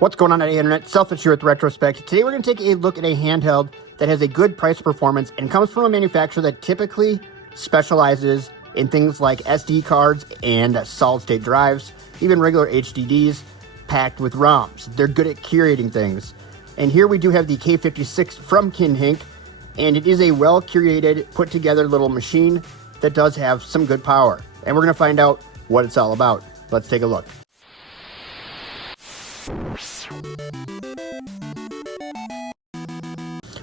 What's going on the internet? Selfish here with Retrospect. Today we're going to take a look at a handheld that has a good price performance and comes from a manufacturer that typically specializes in things like SD cards and solid state drives, even regular HDDs packed with ROMs. They're good at curating things. And here we do have the K56 from Kinhank, and it is a well curated, put together little machine that does have some good power. And we're going to find out what it's all about. Let's take a look.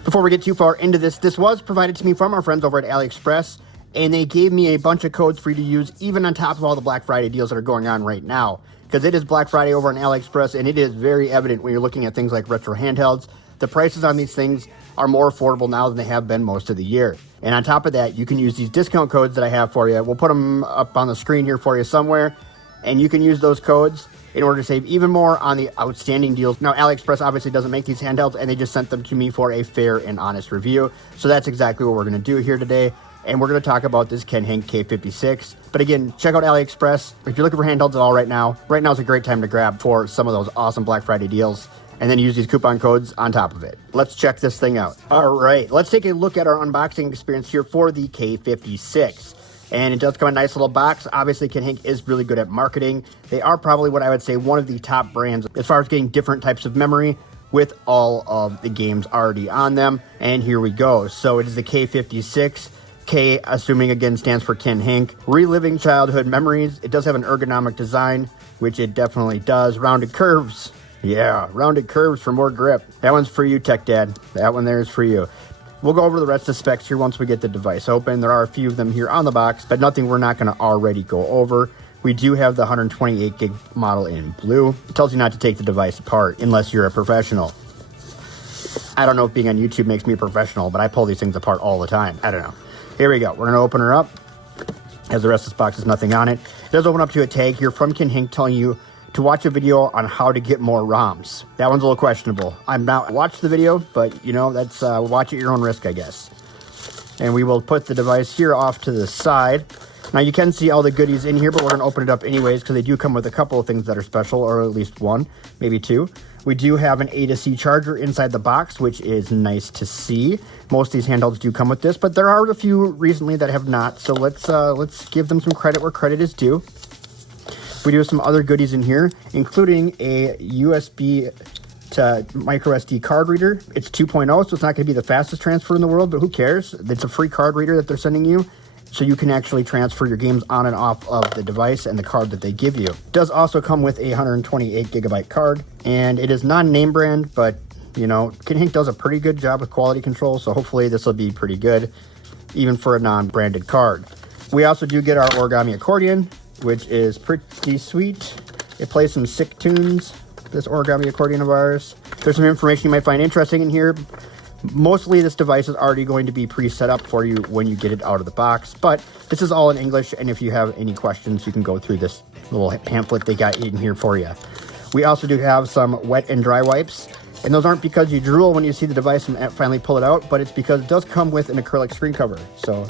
Before we get too far into this was provided to me from our friends over at AliExpress, and they gave me a bunch of codes for you to use even on top of all the Black Friday deals that are going on right now. Because it is Black Friday over on AliExpress, and it is very evident when you're looking at things like retro handhelds. The prices on these things are more affordable now than they have been most of the year. And on top of that, you can use these discount codes that I have for you. We'll put them up on the screen here for you somewhere, and you can use those codes in order to save even more on the outstanding deals. Now, AliExpress obviously doesn't make these handhelds, and they just sent them to me for a fair and honest review. So that's exactly what we're going to do here today, and we're going to talk about this Kinhank K56. But again, check out AliExpress. If you're looking for handhelds at all right now is a great time to grab for some of those awesome Black Friday deals, and then use these coupon codes on top of it. Let's check this thing out. All right, let's take a look at our unboxing experience here for the K56. And it does come in a nice little box. Obviously, Kinhank is really good at marketing. They are probably what I would say one of the top brands as far as getting different types of memory with all of the games already on them. And here we go. So it is the K56. K, assuming again, stands for Kinhank. Reliving childhood memories. It does have an ergonomic design, which it definitely does. Rounded curves. Yeah, rounded curves for more grip. That one's for you, Tech Dad. That one there is for you. We'll go over the rest of the specs here once we get the device open. There are a few of them here on the box, but nothing we're not going to already go over. We do have the 128 gig model in blue. It tells you not to take the device apart unless you're a professional. I don't know if being on YouTube makes me a professional, but I pull these things apart all the time. I don't know. Here we go. We're going to open her up. As the rest of this box has nothing on it. It does open up to a tag here from Kinhank telling you to watch a video on how to get more ROMs. That one's a little questionable. I'm not watched the video, but you know, that's watch at your own risk, I guess. And we will put the device here off to the side. Now you can see all the goodies in here, but we're gonna open it up anyways because they do come with a couple of things that are special, or at least one, maybe two. We do have an A to C charger inside the box, which is nice to see. Most of these handhelds do come with this, but there are a few recently that have not. So let's give them some credit where credit is due. We do have some other goodies in here, including a USB to micro SD card reader. It's 2.0, so it's not going to be the fastest transfer in the world, but who cares? It's a free card reader that they're sending you, so you can actually transfer your games on and off of the device and the card that they give you. It does also come with a 128 gigabyte card, and it is non-name brand, but you know, Kinhank does a pretty good job with quality control, so hopefully this will be pretty good, even for a non-branded card. We also do get our origami accordion, which is pretty sweet. It plays some sick tunes, this origami accordion of ours. There's some information you might find interesting in here. Mostly this device is already going to be pre-set up for you when you get it out of the box, but this is all in English, and if you have any questions, you can go through this little pamphlet they got in here for you. We also do have some wet and dry wipes, and those aren't because you drool when you see the device and finally pull it out, but it's because it does come with an acrylic screen cover. So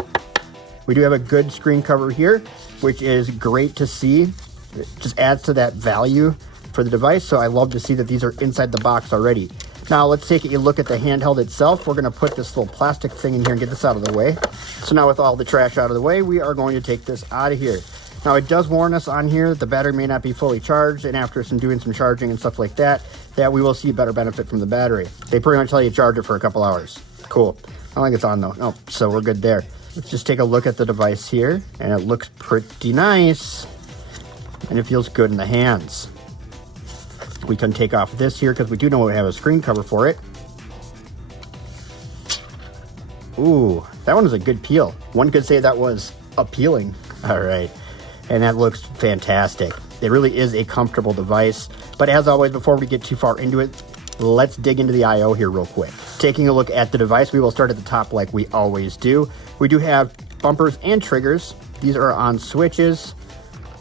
we do have a good screen cover here, which is great to see. It just adds to that value for the device, so I love to see that these are inside the box already. Now let's take a look at the handheld itself. We're going to put this little plastic thing in here and get this out of the way. So now with all the trash out of the way, we are going to take this out of here. Now it does warn us on here that the battery may not be fully charged, and after doing some charging and stuff like that, that we will see better benefit from the battery. They pretty much tell you to charge it for a couple hours. Cool. I don't think it's on though. Oh, so we're good there. Let's just take a look at the device here, and it looks pretty nice, and it feels good in the hands. We can take off this here because we do know we have a screen cover for it. Ooh, that one was a good peel. One could say that was appealing. All right, and that looks fantastic. It really is a comfortable device, but as always, before we get too far into it, let's dig into the I/O here real quick. Taking a look at the device, we will start at the top like we always do. We do have bumpers and triggers. These are on switches,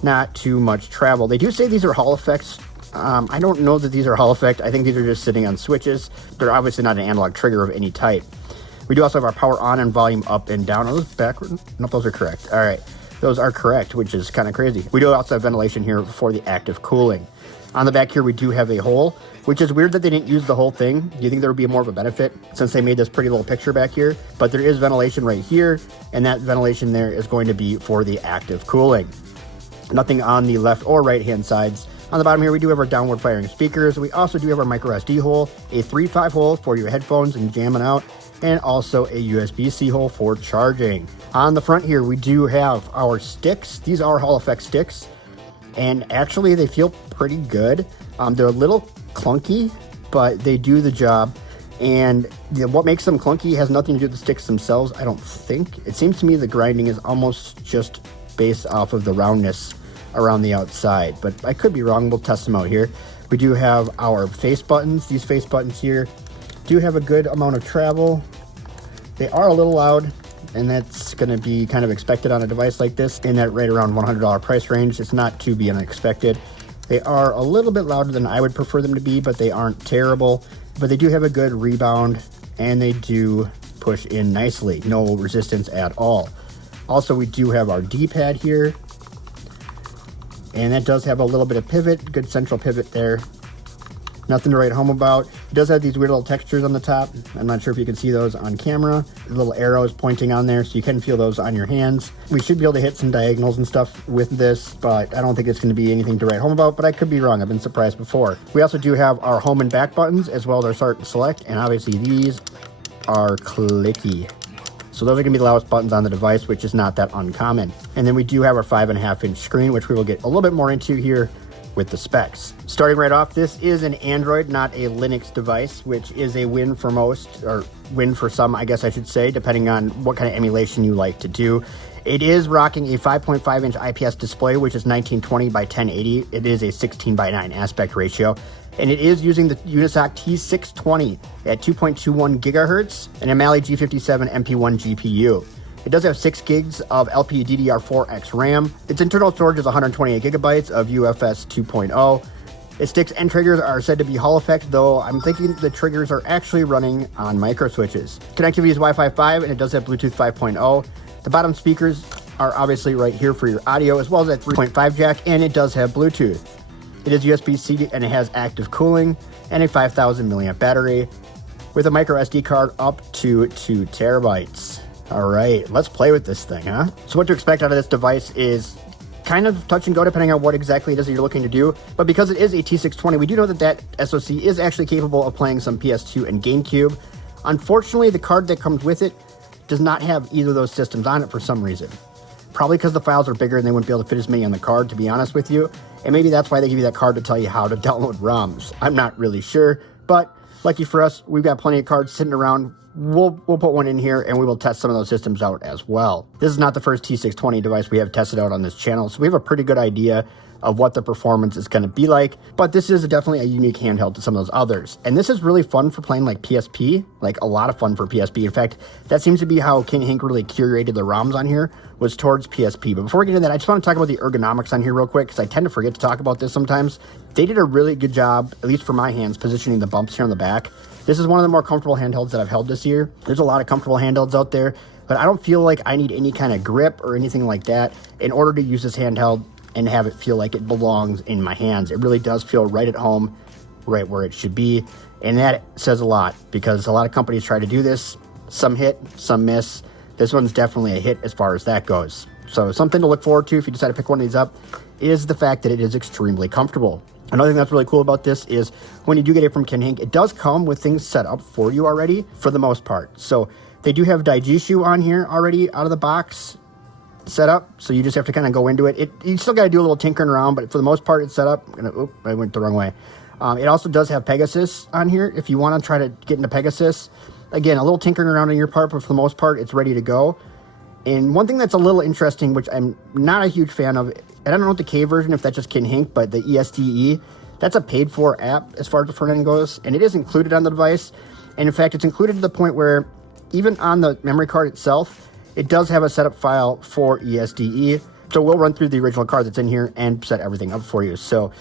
not too much travel. They do say these are Hall effects. I don't know that these are Hall effect. I think these are just sitting on switches. They're obviously not an analog trigger of any type. We do also have our power on and volume up and down. Are those backward? Nope, those are correct. All right, those are correct, which is kind of crazy. We do also have ventilation here for the active cooling. On the back here, we do have a hole, which is weird that they didn't use the whole thing. You think there would be more of a benefit since they made this pretty little picture back here, but there is ventilation right here, and that ventilation there is going to be for the active cooling. Nothing on the left or right hand sides. On the bottom here, we do have our downward firing speakers. We also do have our micro SD hole, a 3.5 hole for your headphones and jamming out, and also a USB-C hole for charging. On the front here, we do have our sticks. These are Hall Effect sticks, and actually they feel pretty good. They're a little clunky, but they do the job. And what makes them clunky has nothing to do with the sticks themselves, I don't think. It seems to me the grinding is almost just based off of the roundness around the outside, but I could be wrong. We'll test them out here. We do have our face buttons. These face buttons here do have a good amount of travel. They are a little loud, and that's going to be kind of expected on a device like this in that right around $100 price range. It's not to be unexpected. They are a little bit louder than I would prefer them to be, but they aren't terrible. But they do have a good rebound, and they do push in nicely. No resistance at all. Also, we do have our D-pad here, and that does have a little bit of pivot, good central pivot there. Nothing to write home about. It does have these weird little textures on the top. I'm not sure if you can see those on camera. The little arrows pointing on there, so you can feel those on your hands. We should be able to hit some diagonals and stuff with this, but I don't think it's going to be anything to write home about, but I could be wrong. I've been surprised before. We also do have our home and back buttons, as well as our start and select, and obviously these are clicky. So those are going to be the loudest buttons on the device, which is not that uncommon. And then we do have our 5.5-inch screen, which we will get a little bit more into here with the specs. Starting right off, this is an Android, not a Linux device, which is a win for most, or win for some, I guess I should say, depending on what kind of emulation you like to do. It is rocking a 5.5-inch IPS display, which is 1920 by 1080. It is a 16 by 9 aspect ratio. And it is using the Unisoc T620 at 2.21 gigahertz and a Mali G57 MP1 GPU. It does have 6 gigs of LPDDR4X RAM. Its internal storage is 128 gigabytes of UFS 2.0. Its sticks and triggers are said to be Hall Effect, though I'm thinking the triggers are actually running on micro switches. Connectivity is Wi-Fi 5, and it does have Bluetooth 5.0. The bottom speakers are obviously right here for your audio, as well as that 3.5 jack, and it does have Bluetooth. It is USB-C, and it has active cooling and a 5,000 milliamp battery with a micro SD card up to 2 terabytes. All right, let's play with this thing, huh? So what to expect out of this device is kind of touch and go depending on what exactly it is that you're looking to do. But because it is a T620, we do know that that SoC is actually capable of playing some PS2 and GameCube. Unfortunately, the card that comes with it does not have either of those systems on it for some reason. Probably because the files are bigger and they wouldn't be able to fit as many on the card, to be honest with you. And maybe that's why they give you that card to tell you how to download ROMs. I'm not really sure, but lucky for us, we've got plenty of cards sitting around. We'll put one in here and we will test some of those systems out as well. This is not the first T620 device we have tested out on this channel, so we have a pretty good idea of what the performance is going to be like, but this is definitely a unique handheld to some of those others. And this is really fun for playing like PSP, like a lot of fun for PSP. In fact, that seems to be how Kinhank really curated the ROMs on here, was towards PSP. But before we get into that, I just want to talk about the ergonomics on here real quick, because I tend to forget to talk about this sometimes. They did a really good job, at least for my hands, positioning the bumps here on the back. This is one of the more comfortable handhelds that I've held this year. There's a lot of comfortable handhelds out there, but I don't feel like I need any kind of grip or anything like that in order to use this handheld and have it feel like it belongs in my hands. It really does feel right at home, right where it should be. And that says a lot, because a lot of companies try to do this. Some hit, some miss. This one's definitely a hit as far as that goes. So something to look forward to if you decide to pick one of these up is the fact that it is extremely comfortable. Another thing that's really cool about this is when you do get it from Kinhank, it does come with things set up for you already for the most part. So they do have Daijishu on here already out of the box set up, so you just have to kind of go into it. You still got to do a little tinkering around, but for the most part it's set up. I went the wrong way. It also does have Pegasus on here if you want to try to get into Pegasus. Again, a little tinkering around on your part, but for the most part it's ready to go. And one thing that's a little interesting, which I'm not a huge fan of, and I don't know what the K version, if that's just Kinhank, but the ESDE, that's a paid-for app as far as the front end goes, and it is included on the device. And in fact, it's included to the point where even on the memory card itself, it does have a setup file for ESDE. So we'll run through the original card that's in here and set everything up for you. So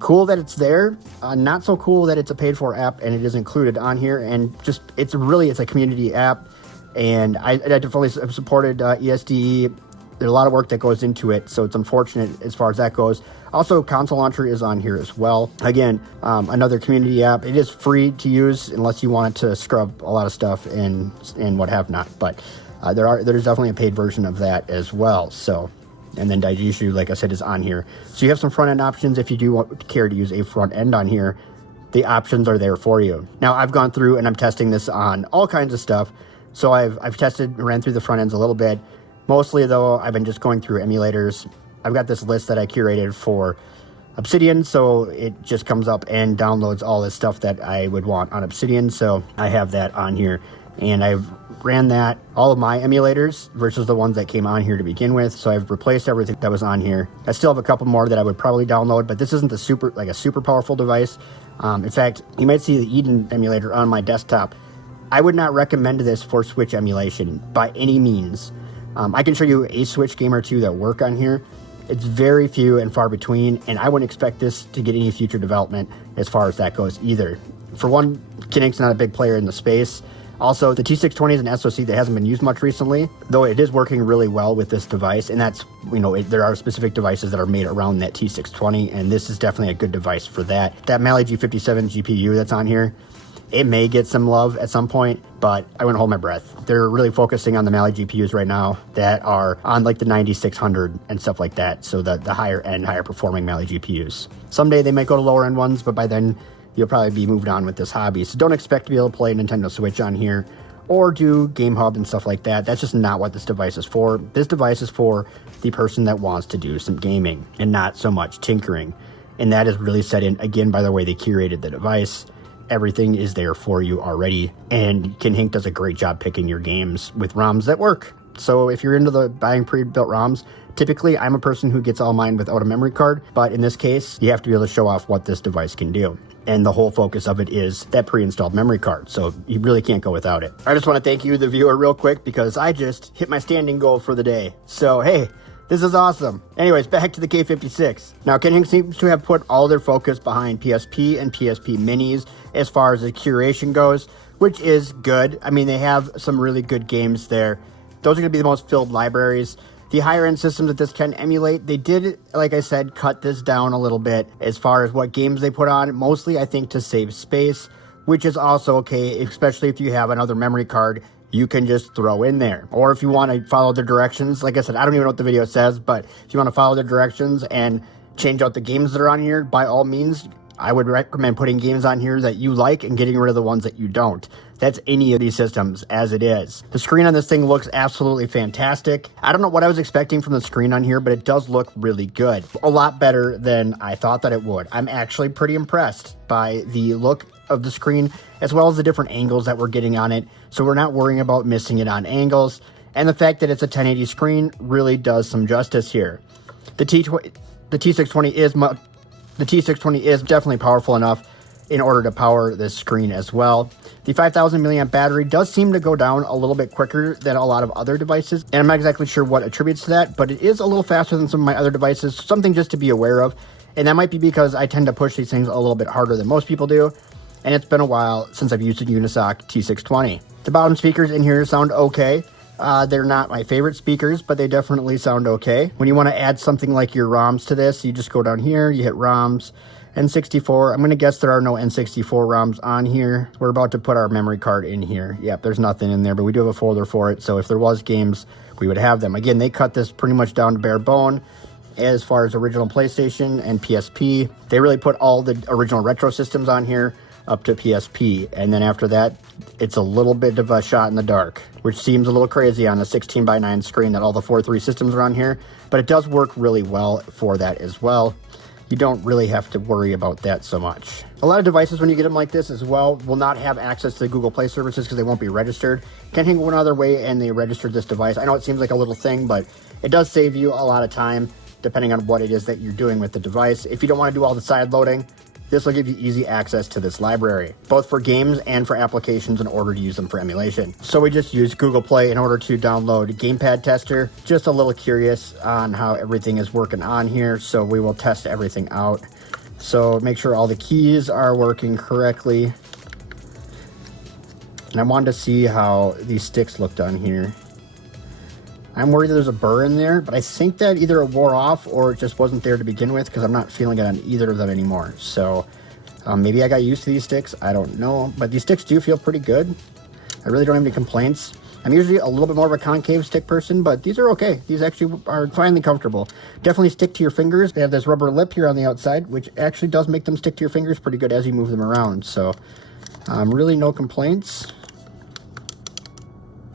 cool that it's there. Not so cool that it's a paid-for app and it is included on here. And just it's a community app. And I definitely have supported ESDE there's a lot of work that goes into it, so it's unfortunate as far as that goes. Also, console launcher is on here as well. Again, another community app. It is free to use unless you want it to scrub a lot of stuff and what have not. But there's definitely a paid version of that as well. So, and then Daijishu, like I said, is on here. So you have some front end options if you do care to use a front end on here. The options are there for you. Now, I've gone through and I'm testing this on all kinds of stuff. So I've tested, ran through the front ends a little bit. Mostly, though, I've been just going through emulators. I've got this list that I curated for Obsidian, so it just comes up and downloads all this stuff that I would want on Obsidian. So I have that on here, and I've ran that, all of my emulators versus the ones that came on here to begin with. So I've replaced everything that was on here. I still have a couple more that I would probably download, but this isn't a super powerful device. In fact, you might see the Eden emulator on my desktop. I would not recommend this for Switch emulation by any means. I can show you a Switch game or two that work on here. It's very few and far between, and I wouldn't expect this to get any future development as far as that goes either. For one, Kinhank's not a big player in the space. Also, the T620 is an SoC that hasn't been used much recently, though it is working really well with this device, and that's, there are specific devices that are made around that T620, and this is definitely a good device for that. That Mali G57 GPU that's on here, it may get some love at some point, but I wouldn't hold my breath. They're really focusing on the Mali GPUs right now that are on like the 9600 and stuff like that. So the higher end, higher performing Mali GPUs. Someday they might go to lower end ones, but by then you'll probably be moved on with this hobby. So don't expect to be able to play Nintendo Switch on here or do Game Hub and stuff like that. That's just not what this device is for. This device is for the person that wants to do some gaming and not so much tinkering. And that is really set in, again, by the way they curated the device. Everything is there for you already, and Kinhank does a great job picking your games with ROMs that work. So if you're into the buying pre-built ROMs, typically I'm a person who gets all mine without a memory card, but in this case, you have to be able to show off what this device can do. And the whole focus of it is that pre-installed memory card, so you really can't go without it. I just want to thank you, the viewer, real quick, because I just hit my standing goal for the day. So hey, this is awesome. Anyways, back to the K56. Now, Kinhank seems to have put all their focus behind PSP and PSP Minis as far as the curation goes, which is good. I mean, they have some really good games there. Those are going to be the most filled libraries. The higher end systems that this can emulate, they did, like I said, cut this down a little bit as far as what games they put on, mostly I think to save space, which is also okay, especially if you have another memory card you can just throw in there. Or if you want to follow the directions, like I said, I don't even know what the video says, but if you want to follow the directions and change out the games that are on here, by all means, I would recommend putting games on here that you like and getting rid of the ones that you don't. That's any of these systems as it is. The screen on this thing looks absolutely fantastic. I don't know what I was expecting from the screen on here, but it does look really good. A lot better than I thought that it would. I'm actually pretty impressed by the look of the screen as well as the different angles that we're getting on it. So we're not worrying about missing it on angles. And the fact that it's a 1080 screen really does some justice here. The T620 is definitely powerful enough in order to power this screen as well. The 5,000 milliamp battery does seem to go down a little bit quicker than a lot of other devices, and I'm not exactly sure what attributes to that, but it is a little faster than some of my other devices, something just to be aware of. And that might be because I tend to push these things a little bit harder than most people do, and it's been a while since I've used a Unisoc T620. The bottom speakers in here sound okay. They're not my favorite speakers, but they definitely sound okay. When you want to add something like your ROMs to this, you just go down here, you hit ROMs, N64. I'm going to guess there are no N64 ROMs on here. We're about to put our memory card in here. Yep, there's nothing in there, but we do have a folder for it, so if there was games, we would have them. Again, they cut this pretty much down to bare bone as far as original PlayStation and PSP. They really put all the original retro systems on here up to PSP, and then after that, it's a little bit of a shot in the dark, which seems a little crazy on a 16:9 screen that all the 4.3 systems are on here, but it does work really well for that as well. You don't really have to worry about that so much. A lot of devices, when you get them like this as well, will not have access to the Google Play services because they won't be registered. Kinhank went another way and they registered this device. I know it seems like a little thing, but it does save you a lot of time depending on what it is that you're doing with the device. If you don't want to do all the side loading, this will give you easy access to this library, both for games and for applications in order to use them for emulation. So we just used Google Play in order to download Gamepad Tester. Just a little curious on how everything is working on here, so we will test everything out. So make sure all the keys are working correctly. And I wanted to see how these sticks looked on here. I'm worried there's a burr in there, but I think that either it wore off or it just wasn't there to begin with, because I'm not feeling it on either of them anymore. So maybe I got used to these sticks. I don't know, but these sticks do feel pretty good. I really don't have any complaints. I'm usually a little bit more of a concave stick person, but these are okay. These actually are finally comfortable. Definitely stick to your fingers. They have this rubber lip here on the outside, which actually does make them stick to your fingers pretty good as you move them around. So really no complaints.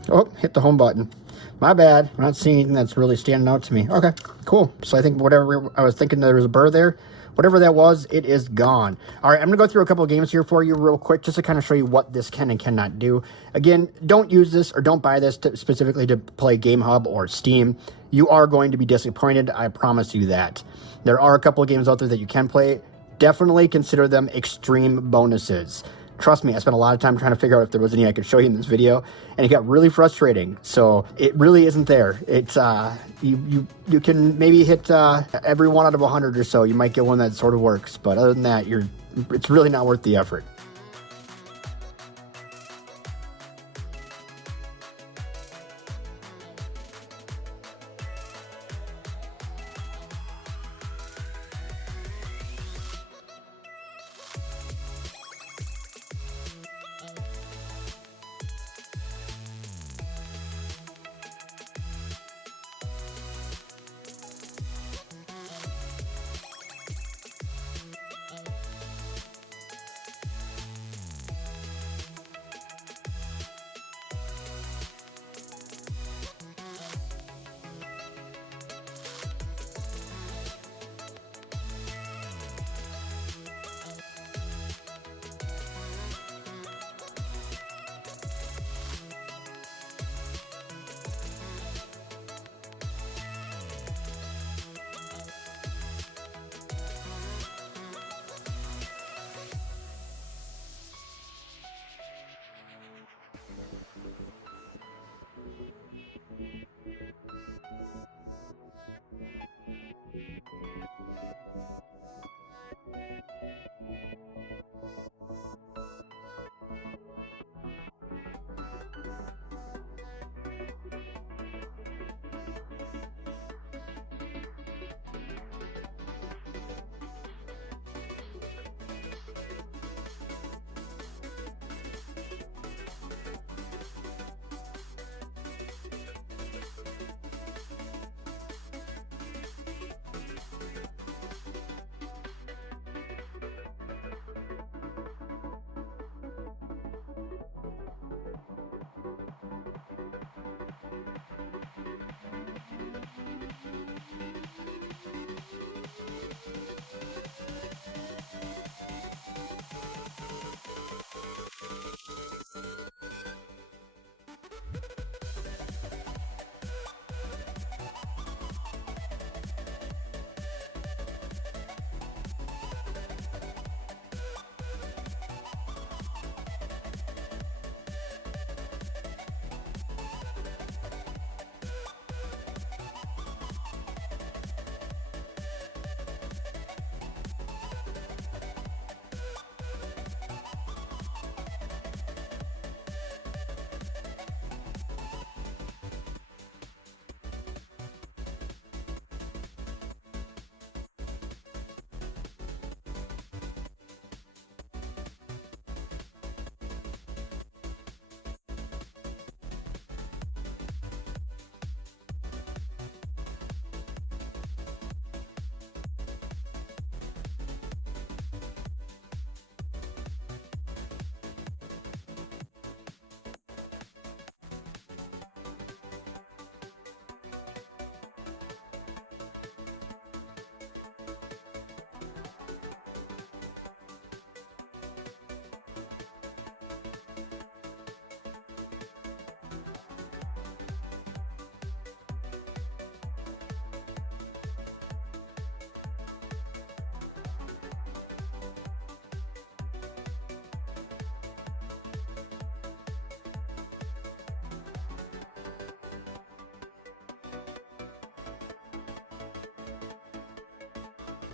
Oh, hit the home button. My bad. I'm not seeing anything that's really standing out to me. Okay, cool. So I think whatever I was thinking there was a burr there, whatever that was, it is gone. All right, I'm going to go through a couple of games here for you real quick, just to kind of show you what this can and cannot do. Again, don't use this or don't buy this specifically to play Game Hub or Steam. You are going to be disappointed. I promise you that. There are a couple of games out there that you can play. Definitely consider them extreme bonuses. Trust me, I spent a lot of time trying to figure out if there was any I could show you in this video, and it got really frustrating. So it really isn't there. It's you can maybe hit every 1 out of 100 or so. You might get one that sort of works, but other than that, it's really not worth the effort.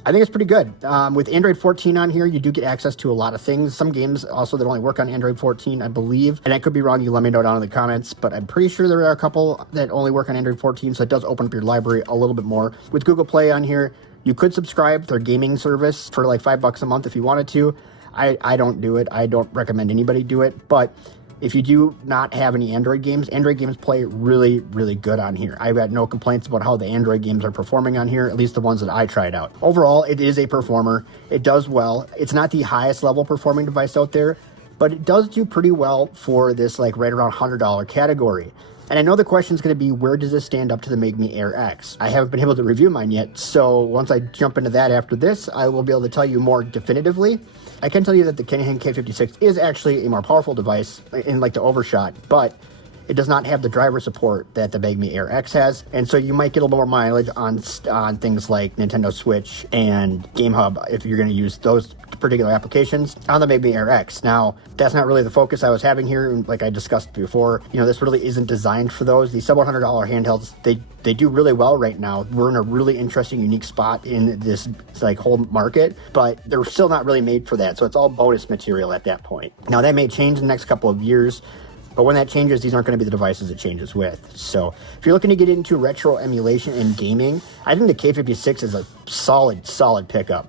I think it's pretty good. With Android 14 on here, you do get access to a lot of things. Some games also that only work on Android 14, I believe. And I could be wrong, you let me know down in the comments, but I'm pretty sure there are a couple that only work on Android 14, so it does open up your library a little bit more. With Google Play on here, you could subscribe to their gaming service for like $5 a month if you wanted to. I don't do it. I don't recommend anybody do it, but if you do not have any Android games play really, really good on here. I've had no complaints about how the Android games are performing on here, at least the ones that I tried out. Overall, it is a performer. It does well. It's not the highest level performing device out there, but it does do pretty well for this like right around $100 category. And I know the question is going to be, where does this stand up to the Make Me Air X? I haven't been able to review mine yet, so once I jump into that after this, I will be able to tell you more definitively. I can tell you that the Kinhank K56 is actually a more powerful device in like the overshot, but it does not have the driver support that the Make Me Air X has, and so you might get a little more mileage on things like Nintendo Switch and Game Hub if you're going to use those particular applications on the Make Me Air X. Now, that's not really the focus I was having here, like I discussed before. You know, this really isn't designed for those. These sub $100 handhelds, they do really well right now. We're in a really interesting, unique spot in this like whole market, but they're still not really made for that, so it's all bonus material at that point. Now, that may change in the next couple of years, but when that changes, these aren't going to be the devices it changes with. So if you're looking to get into retro emulation and gaming, I think the K56 is a solid pickup.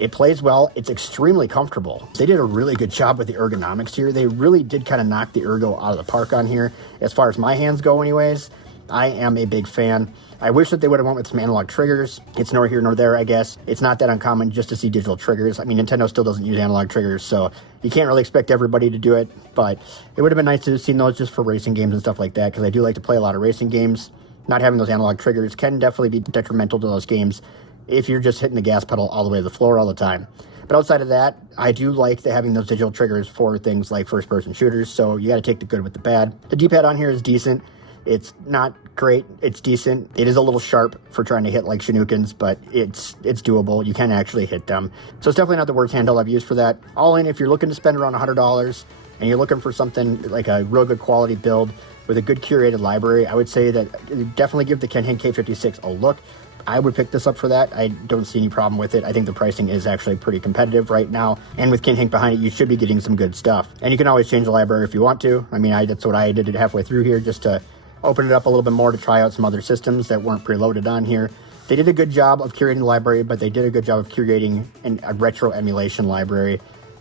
It plays well. It's extremely comfortable. They did a really good job with the ergonomics here. They really did kind of knock the ergo out of the park on here. As far as my hands go anyways, I am a big fan. I wish that they would have went with some analog triggers. It's nor here nor there, I guess. It's not that uncommon just to see digital triggers. I mean, Nintendo still doesn't use analog triggers, so you can't really expect everybody to do it, but it would have been nice to have seen those just for racing games and stuff like that, because I do like to play a lot of racing games. Not having those analog triggers can definitely be detrimental to those games if you're just hitting the gas pedal all the way to the floor all the time. But outside of that, I do like having those digital triggers for things like first-person shooters, so you got to take the good with the bad. The D-pad on here is decent. It's not great. It's decent. It is a little sharp for trying to hit like Shinookins, but it's doable. You can actually hit them. So it's definitely not the worst handheld I've used for that. All in, if you're looking to spend around $100 and you're looking for something like a real good quality build with a good curated library, I would say that definitely give the Kinhank K56 a look. I would pick this up for that. I don't see any problem with it. I think the pricing is actually pretty competitive right now. And with Kinhank behind it, you should be getting some good stuff. And you can always change the library if you want to. I mean, that's what I did it halfway through here, just to open it up a little bit more to try out some other systems that weren't preloaded on here. They did a good job of curating the library, but they did a good job of curating a retro emulation library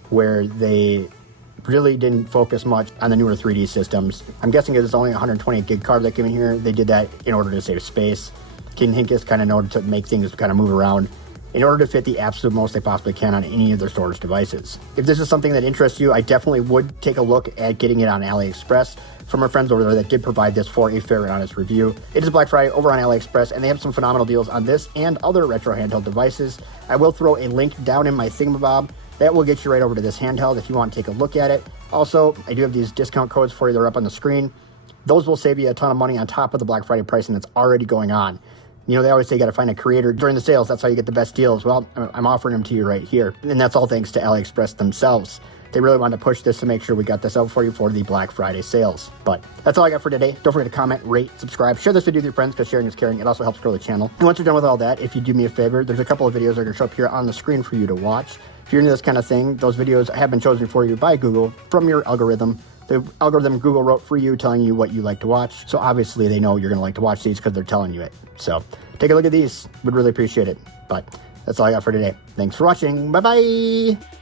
where they really didn't focus much on the newer 3D systems. I'm guessing it was only 128 gig card that came in here. They did that in order to save space. Kinhank is kind of known to make things kind of move around in order to fit the absolute most they possibly can on any of their storage devices. If this is something that interests you, I definitely would take a look at getting it on AliExpress from our friends over there that did provide this for a fair and honest review. It is Black Friday over on AliExpress, and they have some phenomenal deals on this and other retro handheld devices. I will throw a link down in my thingamabob. That will get you right over to this handheld if you want to take a look at it. Also, I do have these discount codes for you. They're up on the screen. Those will save you a ton of money on top of the Black Friday pricing that's already going on. You know, they always say you got to find a creator during the sales. That's how you get the best deals. Well, I'm offering them to you right here. And that's all thanks to AliExpress themselves. They really wanted to push this to make sure we got this out for you for the Black Friday sales. But that's all I got for today. Don't forget to comment, rate, subscribe, share this video with your friends, because sharing is caring. It also helps grow the channel. And once you're done with all that, if you do me a favor, there's a couple of videos that are going to show up here on the screen for you to watch. If you're into this kind of thing, those videos have been chosen for you by Google from your algorithm. The algorithm Google wrote for you, telling you what you like to watch. So obviously they know you're going to like to watch these because they're telling you it. So take a look at these. Would really appreciate it. But that's all I got for today. Thanks for watching. Bye-bye.